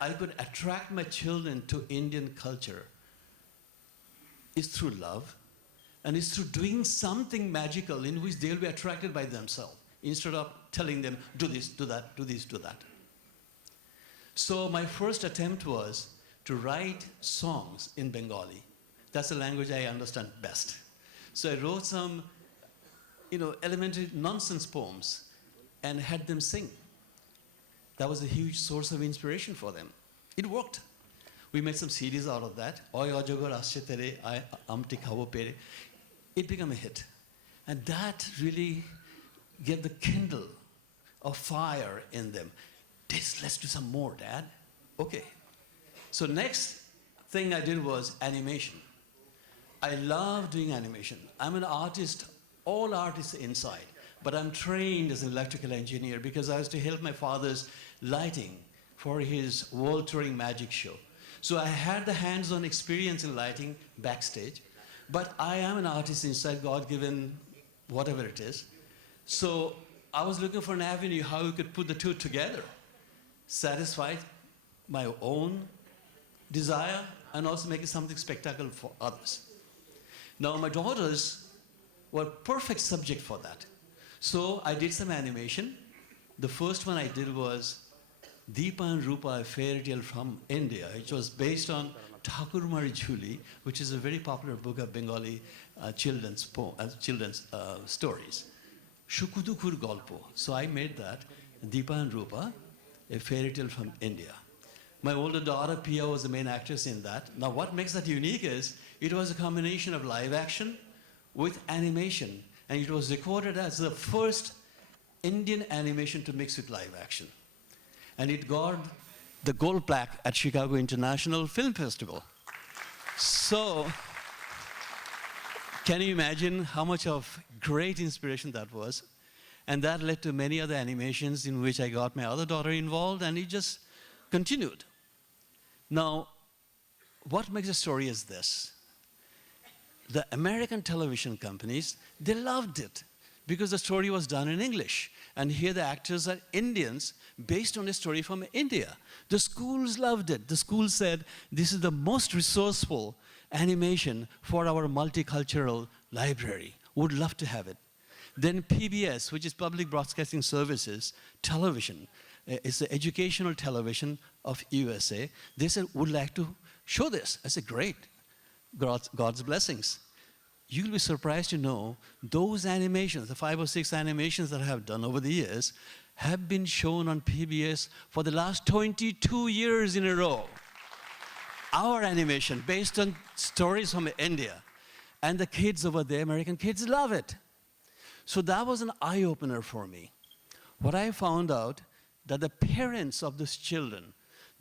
I could attract my children to Indian culture is through love, and it's through doing something magical in which they'll be attracted by themselves, instead of telling them, do this, do that, do this, do that. So my first attempt was to write songs in Bengali. That's the language I understand best. So I wrote some, elementary nonsense poems and had them sing. That was a huge source of inspiration for them. It worked. We made some CDs out of that. Oy Ajogor Asche Tere, Amti Khabo Pere. It became a hit. And that really gave the kindle of fire in them. Let's do some more, Dad. Okay. So next thing I did was animation. I love doing animation. I'm an artist, all artists inside. But I'm trained as an electrical engineer because I was to help my father's lighting for his world touring magic show. So I had the hands-on experience in lighting backstage, but I am an artist inside, God-given, whatever it is. So I was looking for an avenue how we could put the two together, satisfy my own desire and also make it something spectacular for others. Now my daughters were perfect subject for that. So I did some animation. The first one I did was Deepa and Rupa, a fairy tale from India. It was based on Thakurmari Jhuli, which is a very popular book of Bengali children's stories. Shukudukur Golpo. So I made that, Deepa and Rupa, a fairy tale from India. My older daughter, Pia, was the main actress in that. Now what makes that unique is, it was a combination of live action with animation. And it was recorded as the first Indian animation to mix with live action. And it got the gold plaque at Chicago International Film Festival. So, can you imagine how much of great inspiration that was? And that led to many other animations in which I got my other daughter involved, and it just continued. Now, what makes a story is this. The American television companies, they loved it because the story was done in English. And here the actors are Indians based on a story from India. The schools loved it. The school said, this is the most resourceful animation for our multicultural library. Would love to have it. Then PBS, which is Public Broadcasting Services, television, it's the educational television of USA. They said, would like to show this. I said, great. God's blessings. You'll be surprised to know those animations, the 5 or 6 animations that I have done over the years, have been shown on PBS for the last 22 years in a row. Our animation based on stories from India. And the kids over there, American kids, love it. So that was an eye-opener for me. What I found out, that the parents of these children,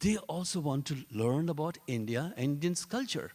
they also want to learn about India, Indian's culture.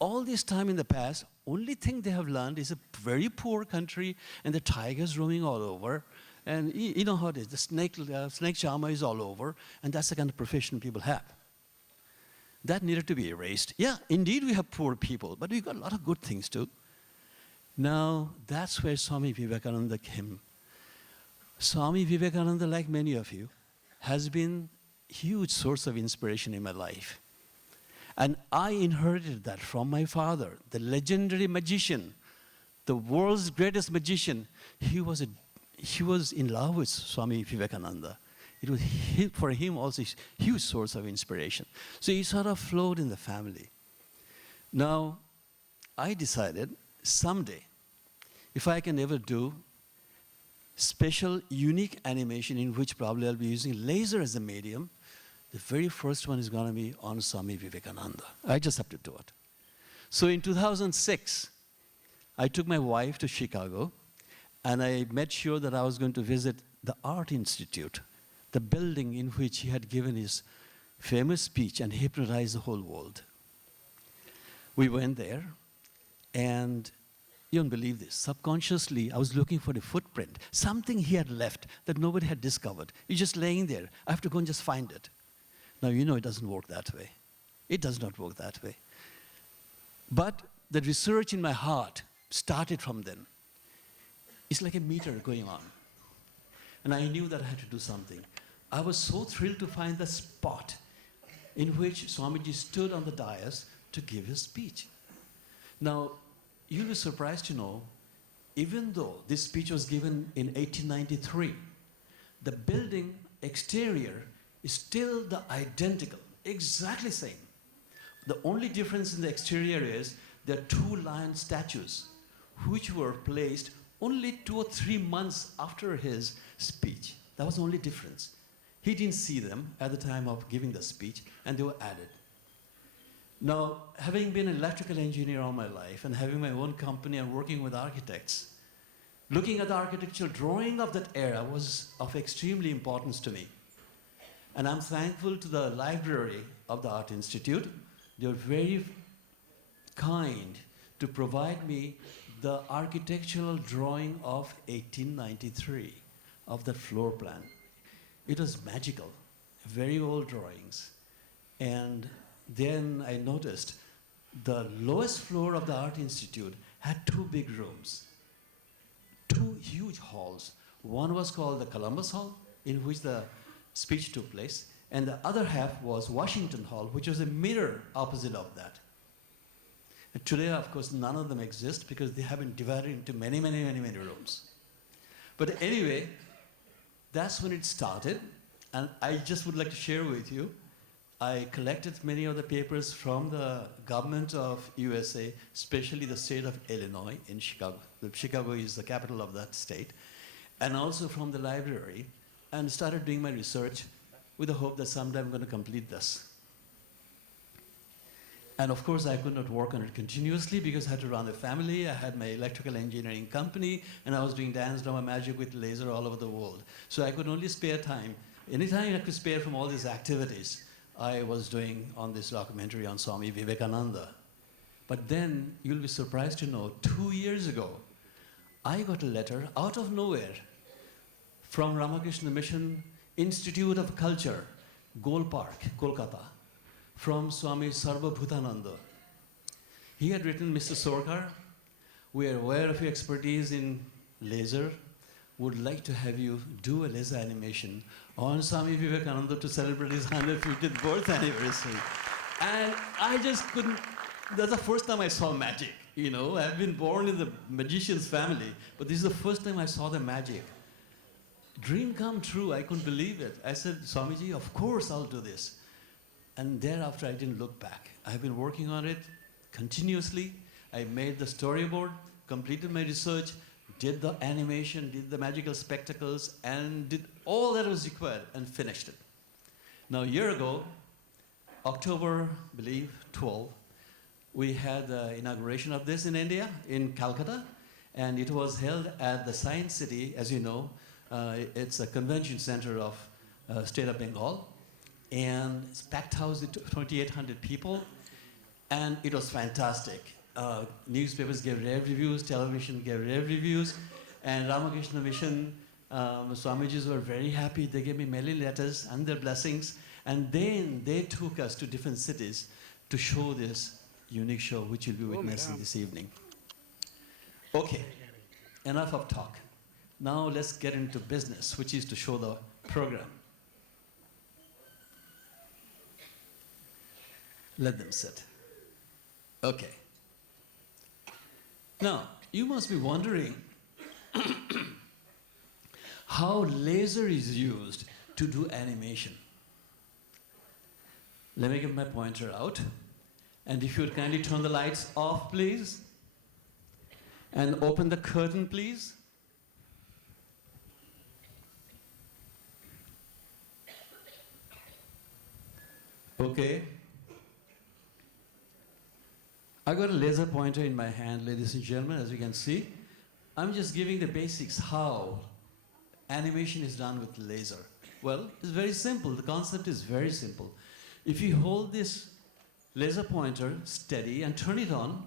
All this time in the past, only thing they have learned is a very poor country and the tigers roaming all over. And you know how it is, the snake charmer is all over, and that's the kind of profession people have. That needed to be erased. Yeah, indeed we have poor people, but we've got a lot of good things too. Now, that's where Swami Vivekananda came. Swami Vivekananda, like many of you, has been a huge source of inspiration in my life. And I inherited that from my father, the legendary magician, the world's greatest magician. He was in love with Swami Vivekananda. It was for him also a huge source of inspiration. So he sort of flowed in the family. Now, I decided someday, if I can ever do special, unique animation in which probably I'll be using laser as a medium, the very first one is going to be on Swami Vivekananda. I just have to do it. So in 2006, I took my wife to Chicago, and I made sure that I was going to visit the Art Institute, the building in which he had given his famous speech and hypnotized the whole world. We went there, and you don't believe this. Subconsciously, I was looking for a footprint, something he had left that nobody had discovered. It's just laying there. I have to go and just find it. Now, you know it doesn't work that way. It does not work that way. But the research in my heart started from then. It's like a meter going on. And I knew that I had to do something. I was so thrilled to find the spot in which Swamiji stood on the dais to give his speech. Now, you'll be surprised to know, even though this speech was given in 1893, the building exterior is still the identical, exactly same. The only difference in the exterior is there are two lion statues, which were placed only 2 or 3 months after his speech. That was the only difference. He didn't see them at the time of giving the speech, and they were added. Now, having been an electrical engineer all my life and having my own company and working with architects, looking at the architectural drawing of that era was of extremely importance to me. And I'm thankful to the library of the Art Institute. They were very kind to provide me the architectural drawing of 1893 of the floor plan. It was magical, very old drawings. And then I noticed the lowest floor of the Art Institute had 2 big rooms, 2 huge halls. One was called the Columbus Hall, in which the speech took place, and the other half was Washington Hall, which was a mirror opposite of that. And today, of course, none of them exist because they have been divided into many, many, many, many rooms. But anyway, that's when it started, and I just would like to share with you, I collected many of the papers from the government of USA, especially the state of Illinois in Chicago. Chicago is the capital of that state, and also from the library, and started doing my research with the hope that someday I'm going to complete this. And of course, I could not work on it continuously because I had to run a family. I had my electrical engineering company, and I was doing dance, drama, magic with laser all over the world. So I could only spare time. Anytime I could spare from all these activities, I was doing on this documentary on Swami Vivekananda. But then, you'll be surprised to know, 2 years ago, I got a letter out of nowhere from Ramakrishna Mission Institute of Culture, Gol Park, Kolkata, from Swami Sarvabhutananda. He had written, Mr. Sorkar, we are aware of your expertise in laser, would like to have you do a laser animation on Swami Vivekananda to celebrate his 150th birth anniversary. And I just couldn't, that's the first time I saw magic, you know. I've been born in the magician's family, but this is the first time I saw the magic. Dream come true, I couldn't believe it. I said, Swamiji, of course I'll do this. And thereafter, I didn't look back. I've been working on it continuously. I made the storyboard, completed my research, did the animation, did the magical spectacles, and did all that was required, and finished it. Now, a year ago, October, I believe, 12, we had the inauguration of this in India, in Calcutta, and it was held at the Science City, as you know. It's a convention center of State of Bengal. And it's packed house with 2,800 people, and it was fantastic. Newspapers gave rave reviews, television gave rave reviews, and Ramakrishna Mission Swamijis were very happy. They gave me many letters and their blessings, and then they took us to different cities to show this unique show, which you'll be witnessing this evening. Okay, enough of talk. Now let's get into business, which is to show the program. Let them sit. Okay. Now, you must be wondering how laser is used to do animation. Let me get my pointer out. And if you would kindly turn the lights off, please. And open the curtain, please. Okay. I got a laser pointer in my hand, ladies and gentlemen, as you can see. I'm just giving the basics how animation is done with laser. Well, it's very simple. The concept is very simple. If you hold this laser pointer steady and turn it on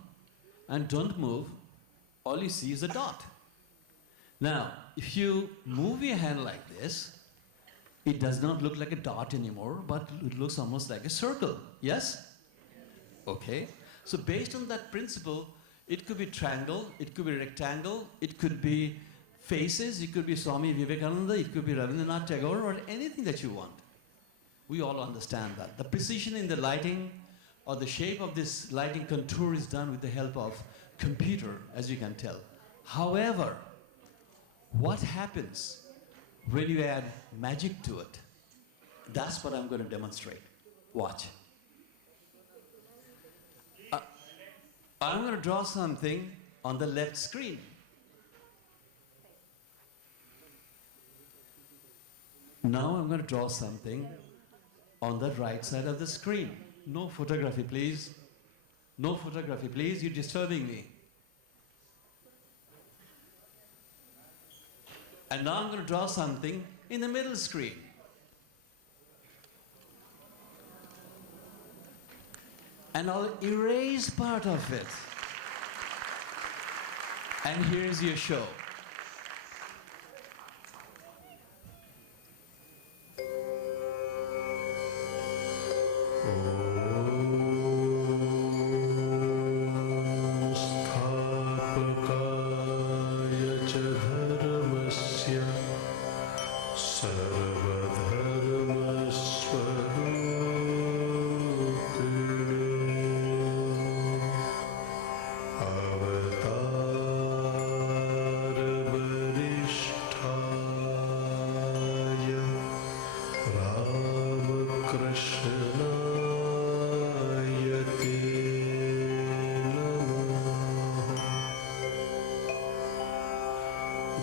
and don't move, all you see is a dot. Now, if you move your hand like this, it does not look like a dot anymore, but it looks almost like a circle. Yes? Okay. So based on that principle, it could be triangle, it could be rectangle, it could be faces. It could be Swami Vivekananda, it could be Rabindranath Tagore, or anything that you want. We all understand that. The precision in the lighting or the shape of this lighting contour is done with the help of computer, as you can tell. However, what happens when you add magic to it? That's what I'm going to demonstrate. Watch. I'm going to draw something on the left screen. Now I'm going to draw something on the right side of the screen. No photography, please. No photography, please. You're disturbing me. And now I'm going to draw something in the middle screen. And I'll erase part of it. And here's your show.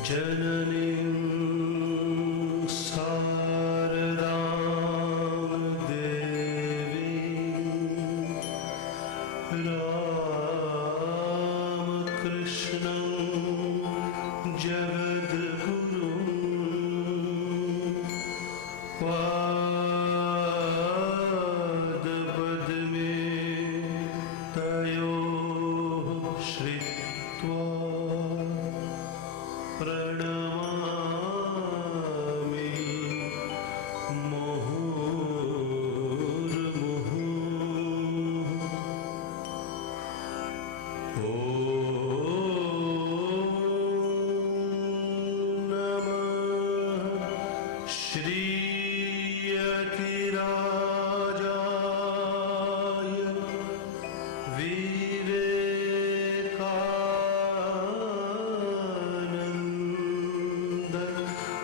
Jananim Saradam Devim Ram Krishnam Jagadgurum Padpadme Tayo Shritva Pranamami Muhurmuhu Om Namah Shri Yatirajaya Vivekananda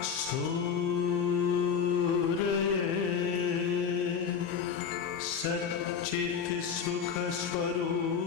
Surya Satchit Sukha Swarup